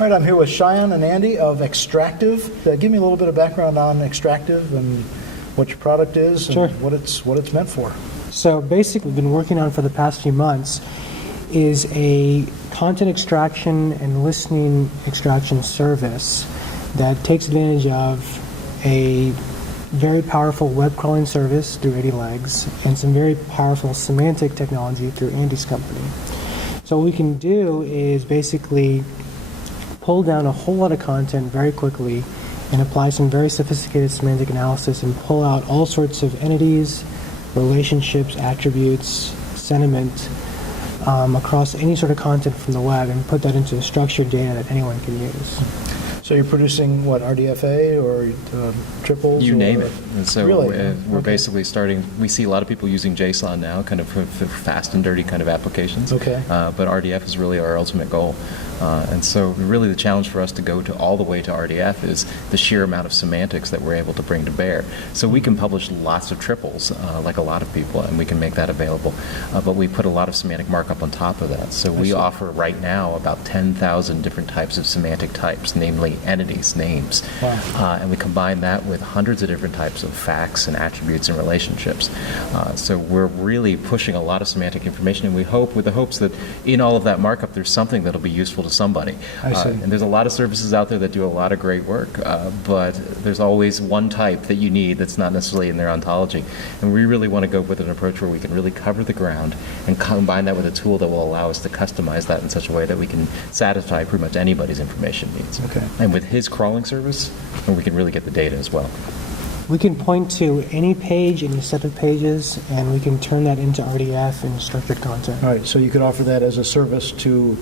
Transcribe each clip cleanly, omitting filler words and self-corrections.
All right, I'm here with Cheyenne and Andy of Extractiv. Give me a little bit of background on Extractiv and what your product is and Sure. what it's meant for. So basically, we've been working on for the past few months is a content extraction and listening extraction service that takes advantage of a very powerful web crawling service through 80 Legs and some very powerful semantic technology through Andy's company. So what we can do is basically pull down a whole lot of content very quickly and apply some very sophisticated semantic analysis and pull out all sorts of entities, relationships, attributes, sentiment across any sort of content from the web and put that into structured data that anyone can use. So you're producing, what, RDFA or triples? You name it. And so really? we're basically starting, we see a lot of people using JSON now, kind of for fast and dirty kind of applications. Okay. But RDF is really our ultimate goal. And so really the challenge for us to go to all the way to RDF is the sheer amount of semantics that we're able to bring to bear. So we can publish lots of triples, like a lot of people, and we can make that available. But we put a lot of semantic markup on top of that. So we offer right now about 10,000 different types of semantic types, namely entities, names. Wow. And we combine that with hundreds of different types of facts and attributes and relationships. So we're really pushing a lot of semantic information, and we hope, with the hopes that in all of that markup there's something that'll be useful to somebody. I see. And there's a lot of services out there that do a lot of great work, but there's always one type that you need that's not necessarily in their ontology. And we really want to go with an approach where we can really cover the ground and combine that with a tool that will allow us to customize that in such a way that we can satisfy pretty much anybody's information needs. Okay. And with his crawling service, we can really get the data as well. We can point to any page, any set of pages, and we can turn that into RDF and structured content. All right, so you could offer that as a service to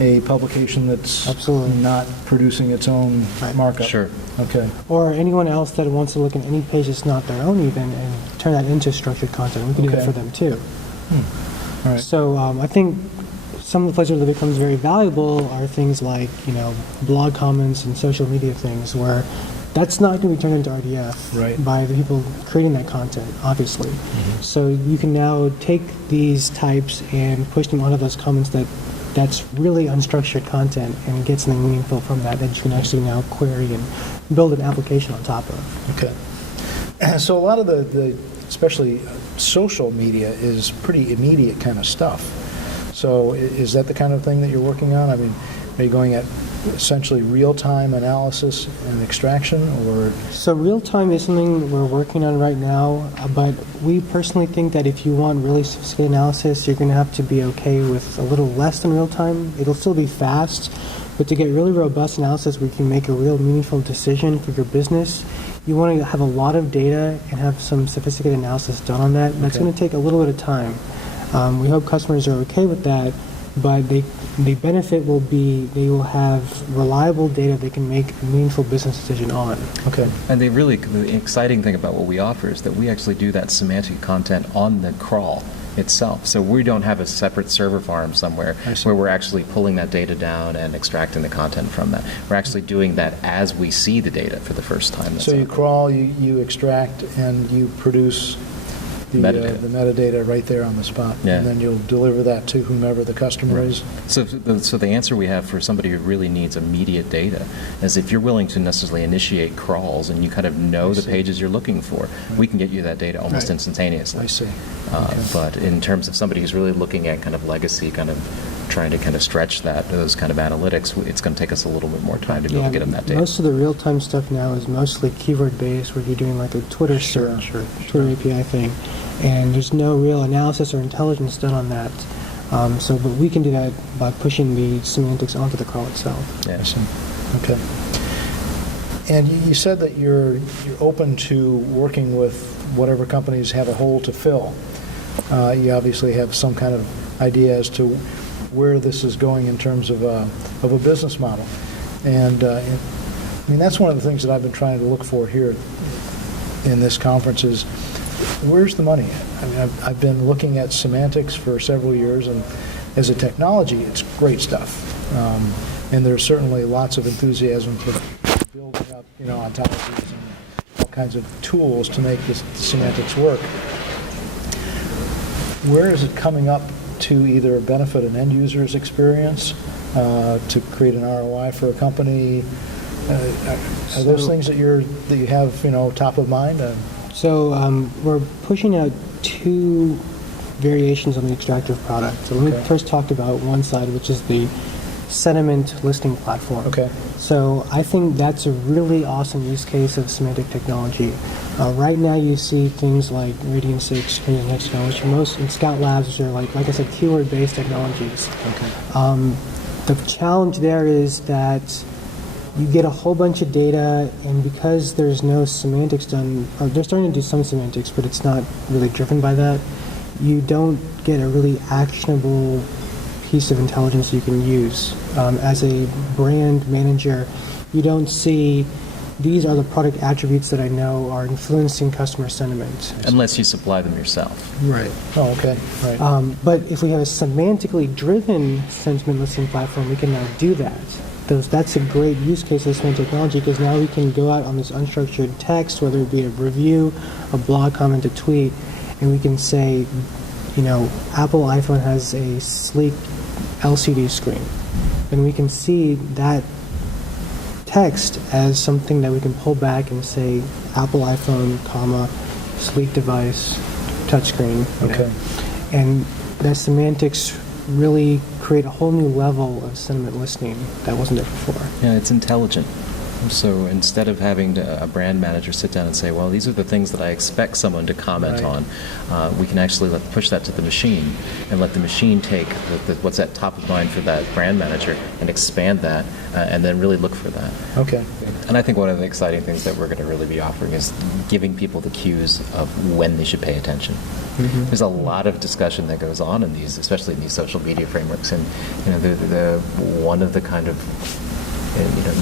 a publication that's Absolutely. not producing its own markup. Sure. Okay. Or anyone else that wants to look at any page that's not their own even and turn that into structured content. We can do that Okay. for them too. All right. So I think some of the places that becomes very valuable are things like, blog comments and social media things where that's not going to be turned into RDF Right. by the people creating that content, obviously. So you can now take these types and push them onto those comments that's really unstructured content and get something meaningful from that you can actually now query and build an application on top of. Okay. So a lot of the especially social media is pretty immediate kind of stuff. So is that the kind of thing that you're working on? I mean, are you going at essentially real-time analysis and extraction, or? So real-time is something we're working on right now, but we personally think that if you want really sophisticated analysis, you're going to have to be okay with a little less than real-time. It'll still be fast, but to get really robust analysis where you can make a real meaningful decision for your business, you want to have a lot of data and have some sophisticated analysis done on that. That's Okay. going to take a little bit of time. We hope customers are okay with that, but the benefit will be they will have reliable data they can make a meaningful business decision on. Okay. And the exciting thing about what we offer is that we actually do that semantic content on the crawl itself. So we don't have a separate server farm somewhere where we're actually pulling that data down and extracting the content from that. We're actually doing that as we see the data for the first time. So you crawl, you extract, and you produce the metadata right there on the spot. Yeah. And then you'll deliver that to whomever the customer is. So the answer we have for somebody who really needs immediate data is if you're willing to necessarily initiate crawls and you kind of know the pages you're looking for, we can get you that data almost instantaneously. I see. But in terms of somebody who's really looking at kind of legacy, kind of trying to kind of stretch those kind of analytics, it's going to take us a little bit more time to be able to get them that data. Most of the real-time stuff now is mostly keyword-based, where you're doing like a Twitter search or Twitter API thing, and there's no real analysis or intelligence done on that. But we can do that by pushing the semantics onto the crawl itself. Yeah. I see. Okay. And you said that you're open to working with whatever companies have a hole to fill. You obviously have some kind of idea as to where this is going in terms of a business model. And I mean, that's one of the things that I've been trying to look for here in this conference is where's the money at? I mean, I've been looking at semantics for several years, and as a technology, it's great stuff. And there's certainly lots of enthusiasm for building up, ontologies and all kinds of tools to make the semantics work. Where is it coming up to either benefit an end user's experience, to create an ROI for a company? Are those things that you have, top of mind? So we're pushing out 2 variations on the Extractiv product. So let me first talk about one side, which is the sentiment listening platform. Okay. So I think that's a really awesome use case of semantic technology. Right now you see things like Radian 6, Radian Hexagon, which most in Scout Labs, which are like I said, keyword-based technologies. Okay. The challenge there is that you get a whole bunch of data, and because there's no semantics done, or they're starting to do some semantics, but it's not really driven by that, you don't get a really actionable piece of intelligence you can use. As a brand manager, you don't see these are the product attributes that I know are influencing customer sentiment. Unless you supply them yourself. Right. Oh, okay. Right. But if we have a semantically driven sentiment listening platform, we can now do that. That's a great use case of semantic technology, because now we can go out on this unstructured text, whether it be a review, a blog comment, a tweet, and we can say, Apple iPhone has a sleek LCD screen. And we can see that text as something that we can pull back and say, Apple iPhone, comma, sleek device, touchscreen. Okay. And that semantics really create a whole new level of sentiment listening that wasn't there before. Yeah, it's intelligent. So instead of having a brand manager sit down and say, well, these are the things that I expect someone to comment on, we can actually push that to the machine and let the machine take what's at top of mind for that brand manager and expand that and then really look for that. Okay. And I think one of the exciting things that we're going to really be offering is giving people the cues of when they should pay attention. Mm-hmm. There's a lot of discussion that goes on in these, especially in these social media frameworks, and the one of the kind of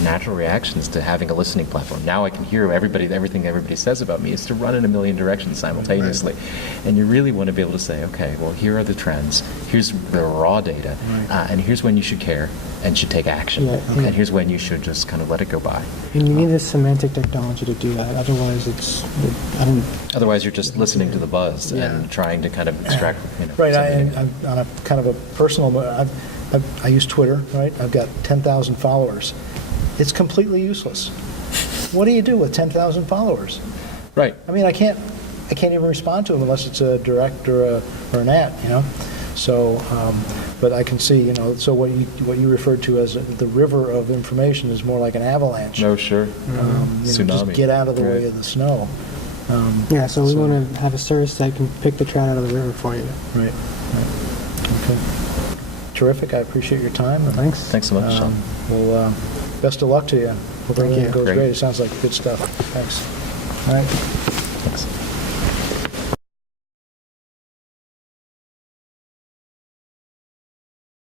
natural reactions to having a listening platform. Now I can hear everything everybody says about me is to run in a million directions simultaneously. Right. And you really want to be able to say, okay, well, here are the trends, here's the raw data, and here's when you should care and should take action. Yeah. And here's when you should just kind of let it go by. And you need a semantic technology to do that. Otherwise, Otherwise, you're just listening to the buzz and trying to kind of extract. Right. I'm on a kind of a personal. I use Twitter. Right. I've got 10,000 followers. It's completely useless. What do you do with 10,000 followers? Right. I mean, I can't even respond to them unless it's a direct or an ad. So, but I can see, so what you referred to as the river of information is more like an avalanche. No, sure. Tsunami. Just get out of the way of the snow. So we want to have a service that can pick the trout out of the river for you. Right. Okay. Terrific. I appreciate your time. Thanks. Thanks so much, Sean. Well, best of luck to you. Hope everything goes Great. great. It sounds like good stuff. Thanks. All right.